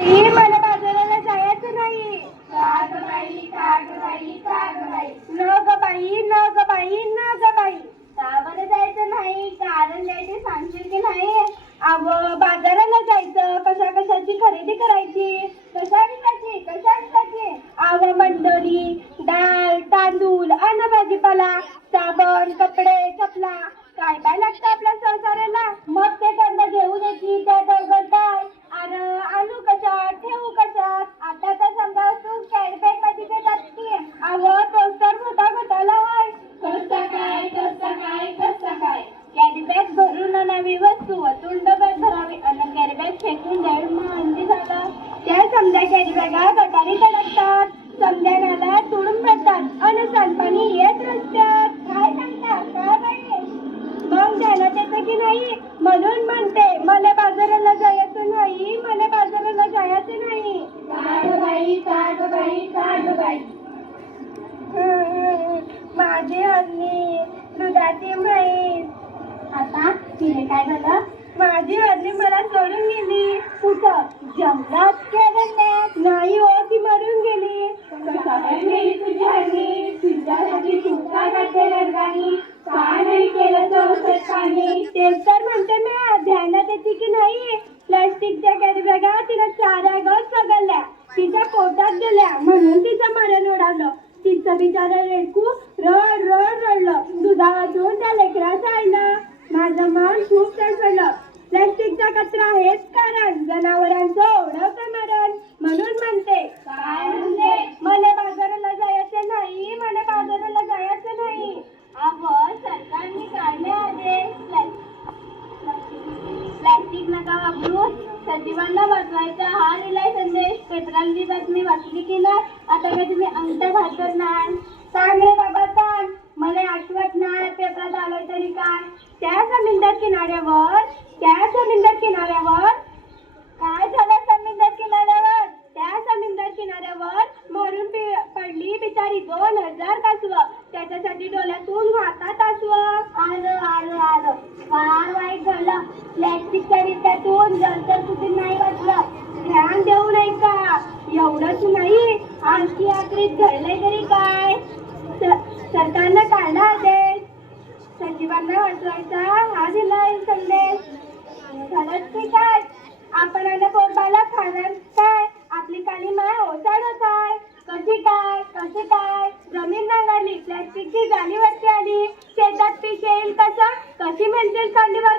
बाई मला बाजाराला जायचं नाही. का ग बाई, का ग बाई, का ग बाई? न ग बाई, न ग बाई, न ग बाई. का बरं जायचं नाही? कारण द्यायचे सांगशील की नाही? अगं बाजाराला जायचं, कशा कशाची खरेदी करायची. कशा विकायची, कशा विकायची? अगं मंडळी, डाळ तांदूळ अन्न भाजीपाला साबण कपडे चपला काय काय लागतं आपल्या संसाराला. मग ते कंद घेऊन यायची, त्या बरोबर काय? अरे आणू कशात ठेवू कशात. आता तर समजा तू कॅडबॅग मध्ये ते जाते. अगं तोच तर मोठा घोटाळा आहे. कसा काय, कसा काय, कसा काय? कॅरी बॅग भरून आणावी वस्तू वतून डब्यात भरावी आणि कॅरी बॅग फेकून द्यावी म्हणजे झालं. त्या समजा कॅरी बॅगा गटारीत अडकतात, समजायला तुडून पडतात आणि सांडपाणी येत रस्त्यात. काय सांगता का बाई? मग ध्यानात येतं की नाही. म्हणून म्हणते मला बाजाराला जायचं नाही, मला बाजाराला जायचं नाही. का ग बाई, का ग बाई, का ग बाई? माझी हरणी दुधाची म्हैस. आता तिने काय झालं? माझी हरणी मला सोडून गेली. कुठं? जंगलात की अरण्यात? नाही हो ती मरून गेली. कशावर गेली तुझी हरणी? तुझ्यासाठी तू काय करते रडगाणी? काय नाही केलं चौसष्ट पाणी? तेच तर म्हणते मी, ध्यानात येते की नाही. प्लास्टिकच्या कॅरी बॅगा तिला चार गज सगळल्या तिच्या पोटात गेल्या म्हणून तिचं मरण उडालं. तिचं बिचारं रेडकू रड रड रडलं. दुधातून त्या लेकराचं आईलं. माझं मन खूप तडफडलं. प्लास्टिकचा कचरा हेच कारण जनावरांचं ओढवतं मरण. म्हणून म्हणते काय म्हणते? मला बाजाराला जायचं नाही, मला बाजाराला जायचं नाही. अगं सरकारने काढले आदेश. प्लास्टिक नका वापरू, सजीवांना वाचवायचा हा दिलाय संदेश. पेपरांची बातमी वाचली की ना? आता काय तुम्ही अंगठा भात करणार? सांग रे बाबा सांग, मला आठवत नाही पेपरात आलं तरी काय. त्या समुद्र किनाऱ्यावर काय झालं समुद्र किनाऱ्यावर? त्या समुद्र किनाऱ्यावर मरून पडली बिचारी 2000 कासवं. त्याच्यासाठी डोळ्यातून वाहतात आसवं. आलं आलं आलं, फार वाईट झालं. प्लॅस्टिकच्या रित्यातून जलचर कुठे नाही वाचलं. ध्यान देऊ नये का. एवढंच नाही, आणखी आखरीत घडलंय तरी काय. सरकारनं काढला आदेश, सजीवांना वाचवायचा हा दिलाय संदेश. झालंच की काय, आपण आणि पोटबाला खाणार काय. आपली काली माय ओसाडत आहे. कशी काय, कशी काय. जमीन नांगरली, प्लॅस्टिकची जाळी वरती आली. शेतात पीक येईल कसं, कशी मिळतील थंडीवर